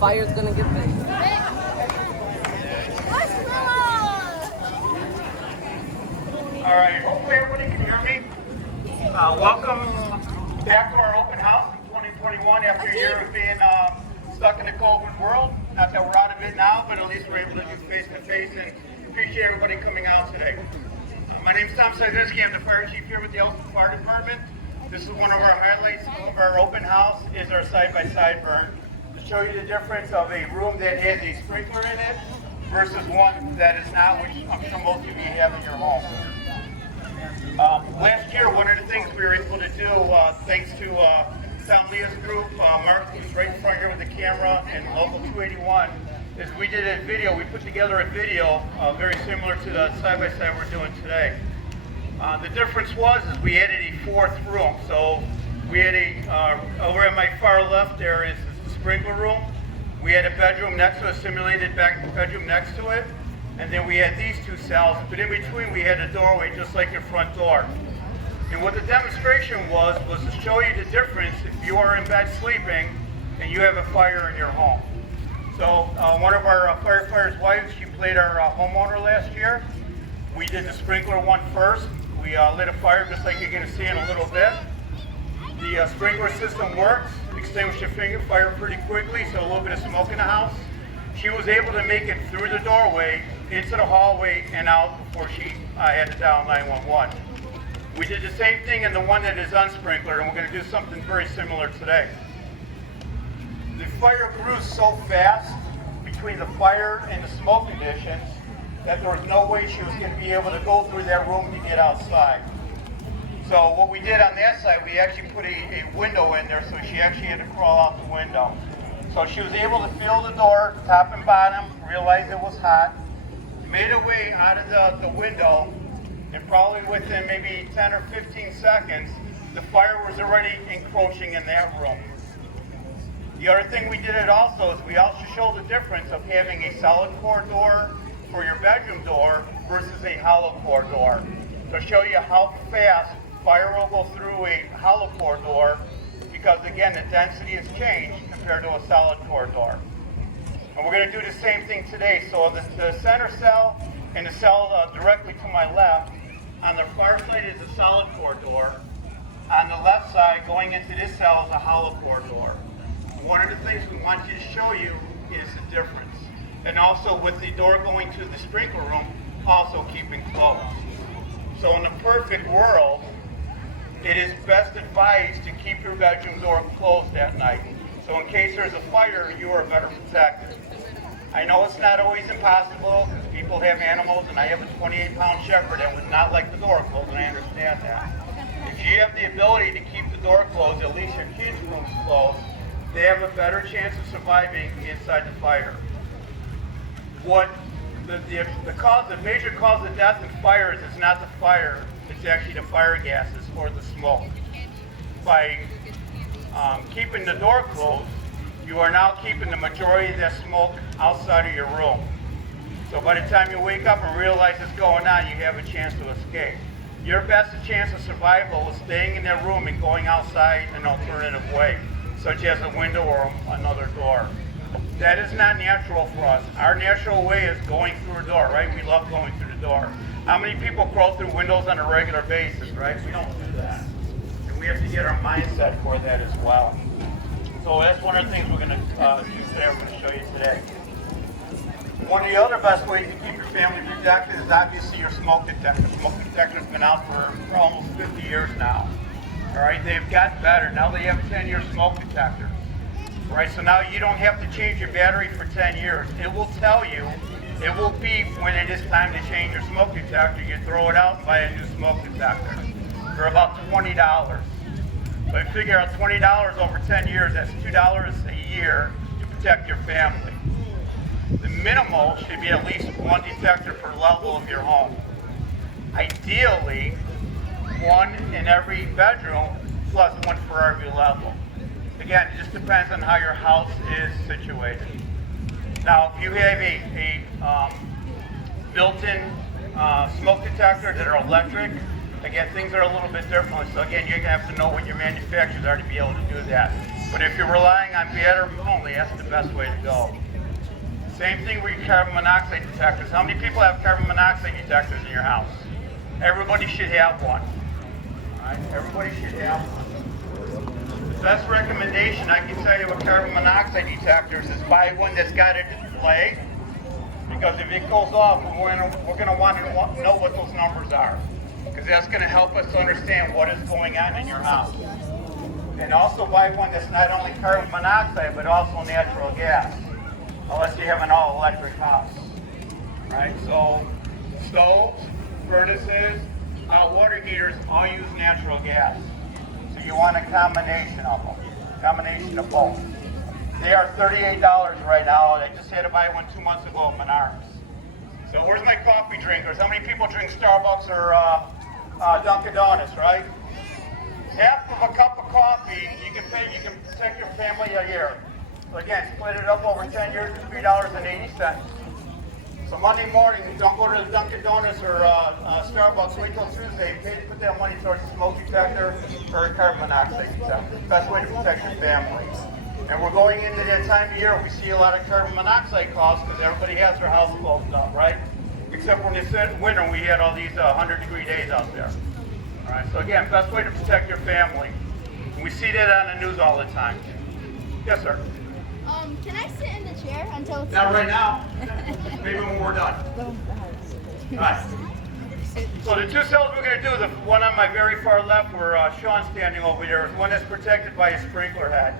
fire's gonna get big. All right, hopefully everybody can hear me. Welcome back to our open house in 2021 after a year of being stuck in the COVID world. Not that we're out of it now, but at least we're able to do face-to-face, and appreciate everybody coming out today. My name is Tom Styczynski. I'm the fire chief here with the Alsip Fire Department. This is one of our highlights of our open house is our side-by-side burn. To show you the difference of a room that has a sprinkler in it versus one that is not, which I'm sure most of you have in your home. Last year, one of the things we were able to do, thanks to Tom Leah's group, Mark, who's right in front here with the camera, and Local 281, is we did a video. We put together a video very similar to the side-by-side we're doing today. The difference is we added a fourth room. So we had over at my far left there is the sprinkler room. We had a bedroom next to it, a simulated bedroom next to it. And then we had these two cells, but in between we had a doorway just like your front door. And what the demonstration was to show you the difference if you are in bed sleeping and you have a fire in your home. So one of our firefighters' wives, she played our homeowner last year. We did the sprinkler one first. We lit a fire just like you're going to see in a little bit. The sprinkler system works, extinguished your finger, fire pretty quickly, so a little bit of smoke in the house. She was able to make it through the doorway, into the hallway, and out before she had to dial 911. We did the same thing in the one that is unsprinklered, and we're going to do something very similar today. The fire grew so fast between the fire and the smoke conditions that there was no way she was going to be able to go through that room to get outside. So what we did on that side, we actually put a window in there, so she actually had to crawl out the window. So she was able to feel the door, top and bottom, realized it was hot, made her way out of the window, and probably within maybe 10 or 15 seconds, the fire was already encroaching in that room. The other thing we did also is we also showed the difference of having a solid core door for your bedroom door versus a hollow core door. To show you how fast fire will go through a hollow core door, because again, the density has changed compared to a solid core door. And we're going to do the same thing today. So the center cell and the cell directly to my left, on the far side is a solid core door. On the left side, going into this cell is a hollow core door. One of the things we want you to show you is the difference. And also with the door going to the sprinkler room, also keeping closed. So in the perfect world, it is best advised to keep your bedroom door closed at night. So in case there's a fire, you are better protected. I know it's not always impossible because people have animals, and I have a 28-pound shepherd that would not like the door closed, and I understand that. If you have the ability to keep the door closed, at least your kids' room's closed, they have a better chance of surviving inside the fire. What the major cause of death in fires is not the fire, it's actually the fire gases or the smoke. By keeping the door closed, you are now keeping the majority of that smoke outside of your room. So by the time you wake up and realize what's going on, you have a chance to escape. Your best chance of survival is staying in that room and going outside an alternative way, such as a window or another door. That is not natural for us. Our natural way is going through a door, right? We love going through the door. How many people crawl through windows on a regular basis, right? We don't do that. And we have to get our mindset for that as well. So that's one of the things we're going to do today. We're going to show you today. One of the other best ways to keep your family protected is obviously your smoke detector. Smoke detector's been out for almost 50 years now. All right, they've gotten better. Now they have 10-year smoke detectors. All right, so now you don't have to change your battery for 10 years. It will tell you, it will beep when it is time to change your smoke detector. You throw it out and buy a new smoke detector. They're about $20. But figure out $20 over 10 years, that's $2 a year to protect your family. The minimal should be at least one detector per level of your home. Ideally, one in every bedroom plus one for every level. Again, it just depends on how your house is situated. Now, if you have a built-in smoke detector that are electric, again, things are a little bit different. So again, you're going to have to know what your manufacturers are to be able to do that. But if you're relying on battery only, that's the best way to go. Same thing with your carbon monoxide detectors. How many people have carbon monoxide detectors in your house? Everybody should have one. All right? Everybody should have one. The best recommendation I can tell you with carbon monoxide detectors is buy one that's got a display, because if it goes off, we're going to want to know what those numbers are, because that's going to help us understand what is going on in your house. And also buy one that's not only carbon monoxide, but also natural gas, unless you have an all-electric house. Right? So stoves, furnaces, hot water heaters all use natural gas. So you want a combination of them, combination of both. They are $38 right now, and I just had to buy one 2 months ago at Menards. So where's my coffee drinkers? How many people drink Starbucks or Dunkin' Donuts, right? Half of a cup of coffee, you can protect your family a year. So again, split it up over 10 years to $3.80. So Monday morning, don't go to the Dunkin' Donuts or Starbucks, wait till Tuesday, pay to put that money towards a smoke detector or a carbon monoxide detector. Best way to protect your family. And we're going into that time of year, we see a lot of carbon monoxide calls because everybody has their house closed up, right? Except when it's winter, we had all these 100-degree days out there. All right, so again, best way to protect your family. And we see that on the news all the time. Yes, sir? Can I sit in the chair until it's... Not right now. Maybe when we're done. All right. So the two cells we're going to do, the one on my very far left where Sharon's standing over there, is one that's protected by a sprinkler head.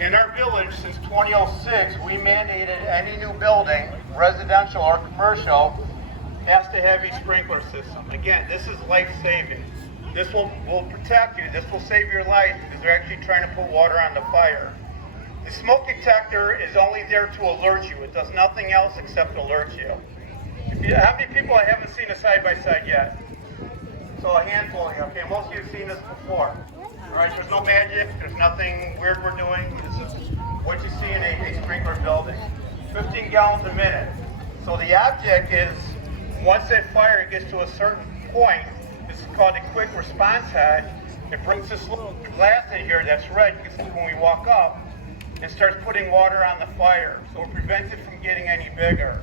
In our village, since 2006, we mandated any new building, residential or commercial, has to have a sprinkler system. Again, this is life-saving. This will protect you. This will save your life because they're actually trying to put water on the fire. The smoke detector is only there to alert you. It does nothing else except alert you. How many people I haven't seen a side-by-side yet? So a handful of you. Okay, most of you have seen this before. All right, there's no magic. There's nothing weird we're doing. This is what you see in a sprinkler building. 15 gallons a minute. So the object is, once that fire gets to a certain point, this is called a quick response head. It brings this little glass in here that's red, you can see when we walk up, and starts putting water on the fire. So it prevents it from getting any bigger.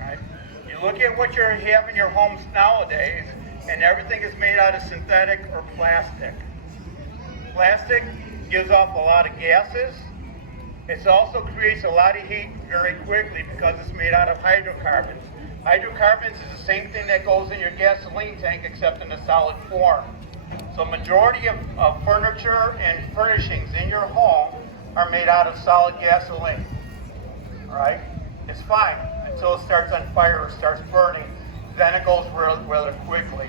Right? You look at what you have in your homes nowadays, and everything is made out of synthetic or plastic. Plastic gives off a lot of gases. It also creates a lot of heat very quickly because it's made out of hydrocarbons. Hydrocarbons is the same thing that goes in your gasoline tank except in a solid form. So majority of furniture and furnishings in your home are made out of solid gasoline. All right? It's fine until it starts on fire or starts burning. Then it goes rather quickly.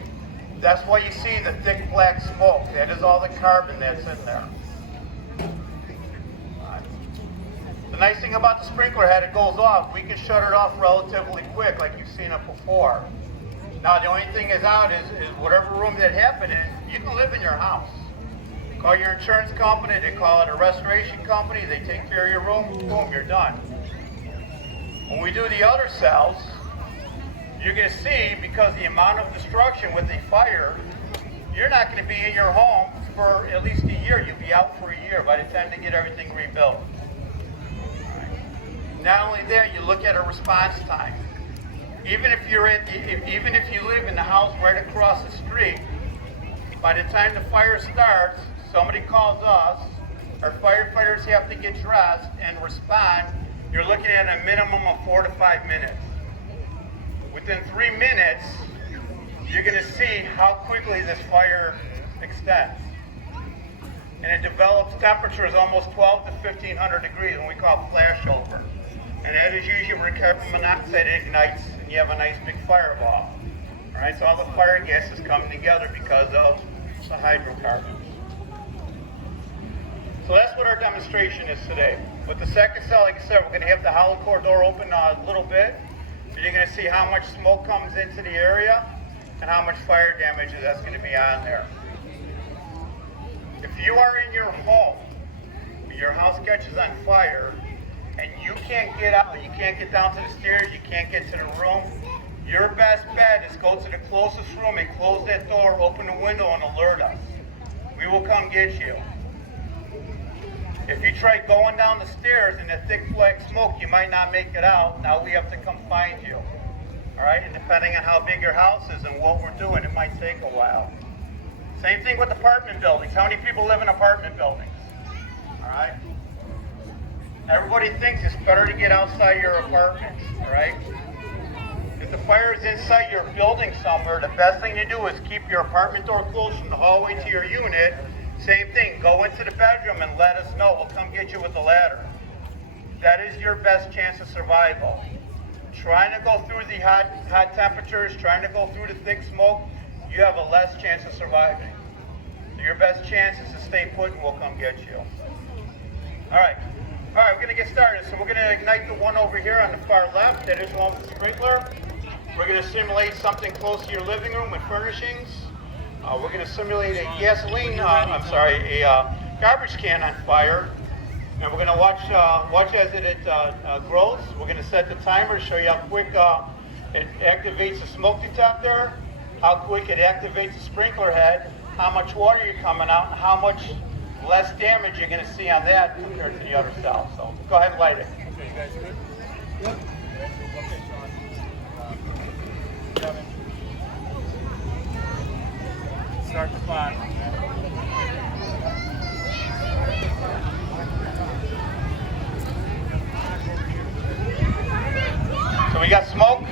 That's why you see the thick black smoke. That is all the carbon that's in there. Right. The nice thing about the sprinkler head, it goes off. We can shut it off relatively quick like you've seen it before. Now the only thing is out is whatever room that happened in, you can live in your house. Call your insurance company, they call it a restoration company, they take care of your room, boom, you're done. When we do the other cells, you're going to see, because the amount of destruction with the fire, you're not going to be in your home for at least a year. You'll be out for a year by the time they get everything rebuilt. Not only that, you look at a response time. Even if you live in the house right across the street, by the time the fire starts, somebody calls us, our firefighters have to get dressed and respond. You're looking at a minimum of 4 to 5 minutes. Within 3 minutes, you're going to see how quickly this fire extends. And it develops temperatures almost 12 to 1500 degrees, and we call flashover. And that is usually where carbon monoxide ignites and you have a nice big fireball. All right, so all the fire gases come together because of the hydrocarbons. So that's what our demonstration is today. With the second cell, like I said, we're going to have the hollow core door open a little bit. So you're going to see how much smoke comes into the area and how much fire damage that's going to be on there. If you are in your home, your house catches on fire, and you can't get out, you can't get down to the stairs, you can't get to the room, your best bet is go to the closest room and close that door, open the window, and alert us. We will come get you. If you try going down the stairs in the thick black smoke, you might not make it out. Now we have to come find you. All right, and depending on how big your house is and what we're doing, it might take a while. Same thing with apartment buildings. How many people live in apartment buildings? All right. Everybody thinks it's better to get outside your apartments, all right? If the fire is inside your building somewhere, the best thing to do is keep your apartment door closed from the hallway to your unit. Same thing, go into the bedroom and let us know. We'll come get you with the ladder. That is your best chance of survival. Trying to go through the hot temperatures, trying to go through the thick smoke, you have a less chance of surviving. So your best chance is to stay put and we'll come get you. All right, we're gonna get started. So we're gonna ignite the one over here on the far left. That is one with the sprinkler. We're gonna simulate something close to your living room with furnishings. We're gonna simulate a garbage can on fire. And we're gonna watch as it grows. We're gonna set the timer to show you how quick it activates the smoke detector, how quick it activates the sprinkler head, how much water you're coming out, and how much less damage you're gonna see on that compared to the other cell. So go ahead and light it. Okay, you guys good? Good. Okay, Sean. 7. Start the clock. So we got smoke.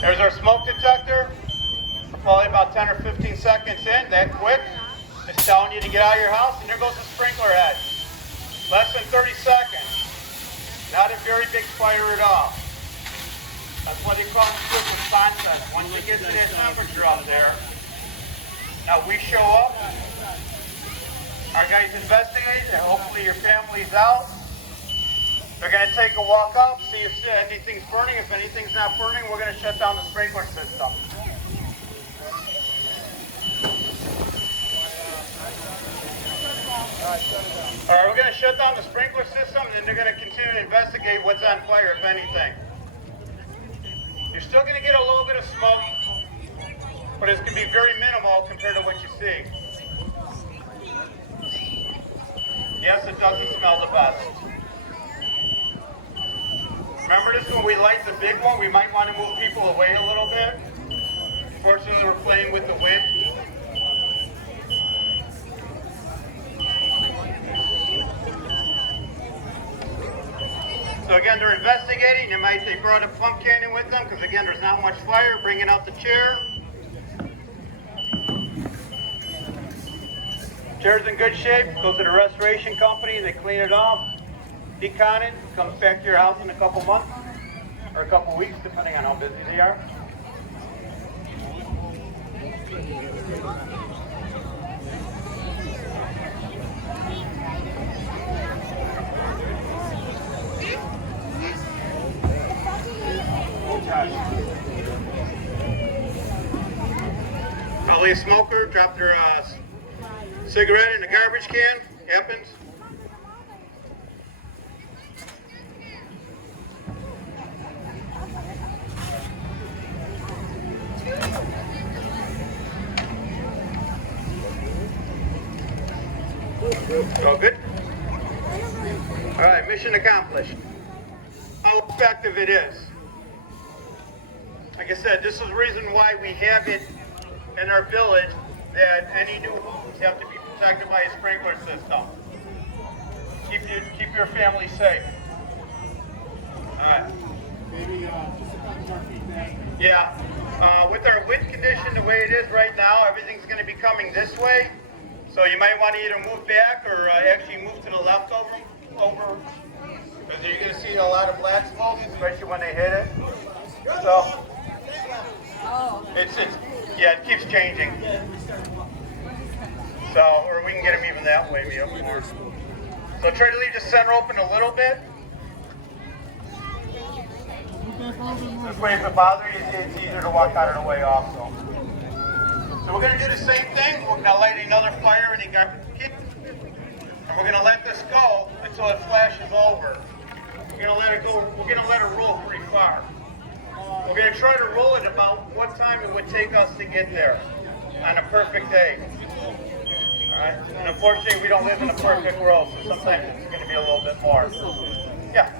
There's our smoke detector. We're probably about 10 or 15 seconds in, that quick. It's telling you to get out of your house, and there goes the sprinkler head. Less than 30 seconds. Not a very big fire at all. That's why they call it quick response. Once you get to that temperature up there, now we show up. Our guys investigate, and hopefully your family's out. They're going to take a walk out, see if anything's burning. If anything's not burning, we're going to shut down the sprinkler system. All right, we're going to shut down the sprinkler system, and then they're going to continue to investigate what's on fire, if anything. You're still going to get a little bit of smoke, but it's going to be very minimal compared to what you see. Yes, it doesn't smell the best. Remember this, when we light the big one, we might want to move people away a little bit. Unfortunately, we're playing with the wind. So again, they're investigating. They brought a pump cannon with them because again, there's not much fire. Bringing out the chair. Chair's in good shape. Goes to the restoration company. They clean it off, decon it. Comes back to your house in a couple months or a couple weeks, depending on how busy they are. Probably a smoker dropped their cigarette in the garbage can. Happens. All good? All right, mission accomplished. How effective it is. Like I said, this is the reason why we have it in our village, that any new homes have to be protected by a sprinkler system. Keep your family safe. All right. Yeah. With our wind condition the way it is right now, everything's going to be coming this way. So you might want to either move back or actually move to the left over, because you're going to see a lot of black smoke, especially when they hit it. So it keeps changing. So, or we can get them even that way, maybe more. So try to leave the center open a little bit. This way, if it bothers you, it's easier to walk out of the way also. So we're going to do the same thing. We're going to light another fire in the garbage can. And we're going to let this go until it flashes over. We're going to let it go. We're going to let it roll pretty far. We're going to try to roll it about what time it would take us to get there. on a perfect day. All right? And unfortunately, we don't live in a perfect world, so sometimes it's going to be a little bit more. Yeah.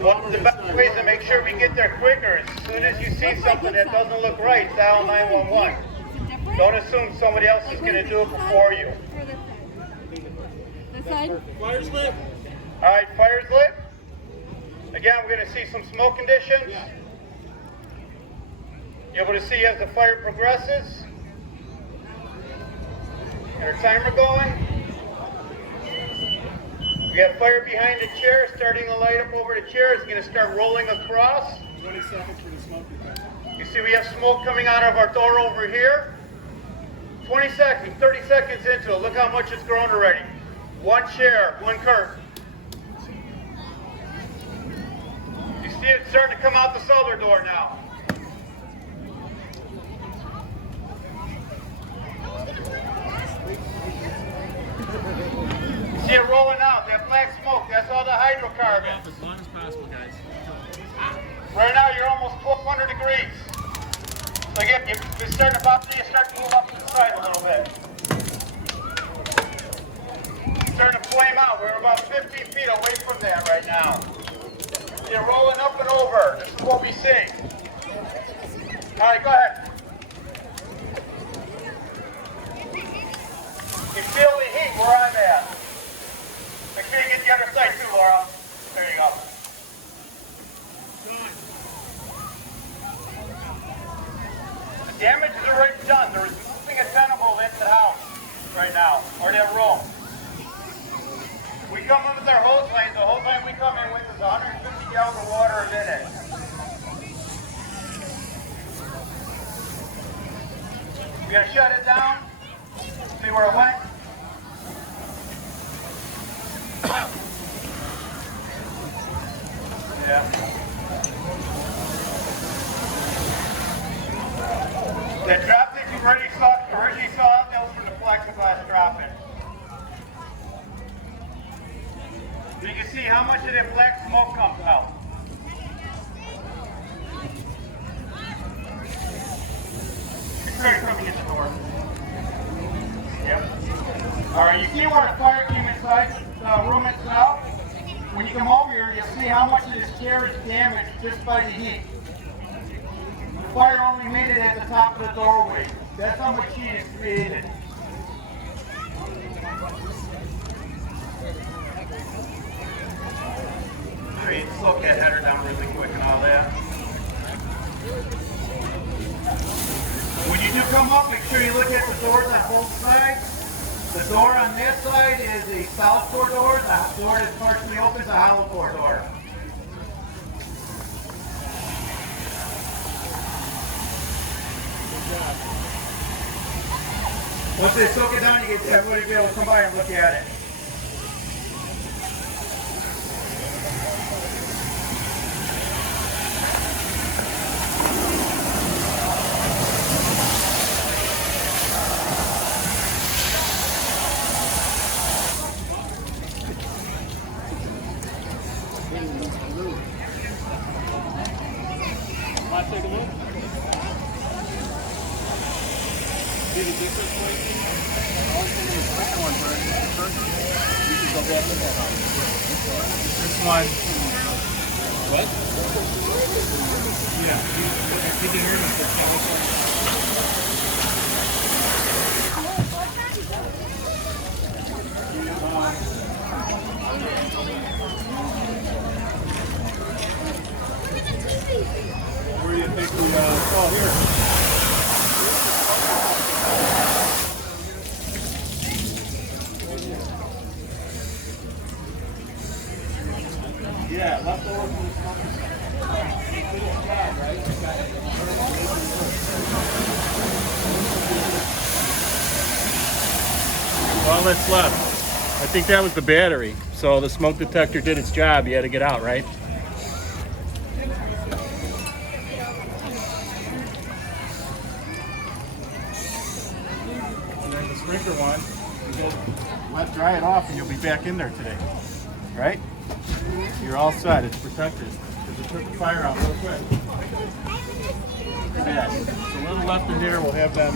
Well, the best way is to make sure we get there quicker. As soon as you see something that doesn't look right, dial 911. Don't assume somebody else is going to do it before you. This side? Fire's lit. All right, fire's lit. Again, we're going to see some smoke conditions. You're able to see as the fire progresses. Get our timer going. We got fire behind the chair, starting to light up over the chair. It's going to start rolling across. 20 seconds for the smoke detector. You see we have smoke coming out of our door over here. 20 seconds, 30 seconds into it. Look how much it's grown already. One chair, one curtain. You see it starting to come out the cellar door now. You see it rolling out, that black smoke, that's all the hydrocarbons. As long as possible, guys. Right now you're almost 1200 degrees. So again, you're starting to start to move up to the side a little bit. It's starting to flame out. We're about 15 feet away from that right now. You're rolling up and over. This is what we see. All right, go ahead. You feel the heat where I'm at. Make sure you get the other side too, Laura. There you go. The damage is already done. There is nothing attainable into the house right now, or that room. We come in with our hose lines. The hose line we come in with is 150 gallons of water a minute. We gotta shut it down. See where it went? Yeah. The drop that you already saw that was from the plexiglass dropping. So you can see how much of that black smoke comes out. It's already coming in the door. Yep. All right, you see where the fire came inside the room itself? When you come over here, you'll see how much of this chair is damaged just by the heat. The fire only made it at the top of the doorway. That's how much heat is created. I mean, just look at header down really quick and all that. When you do come up, make sure you look at the doors on both sides. The door on this side is a south door. The door that partially opens a hollow core door. Once they soak it down, you get everybody to be able to come by and look at it. Want to take a look? See the difference, boys? The second one burns. You can go back to that house. This one. What? Yeah. You can hear me. Where do you think we, oh, here. Yeah, left over from the smoking all that's left. I think that was the battery. So the smoke detector did its job. You had to get out, right? And then the sprinkler one, you just let dry it off and you'll be back in there today. Right? You're all set. It's protected. Just put the fire out real quick. Look at that. There's a little left in there. We'll have them.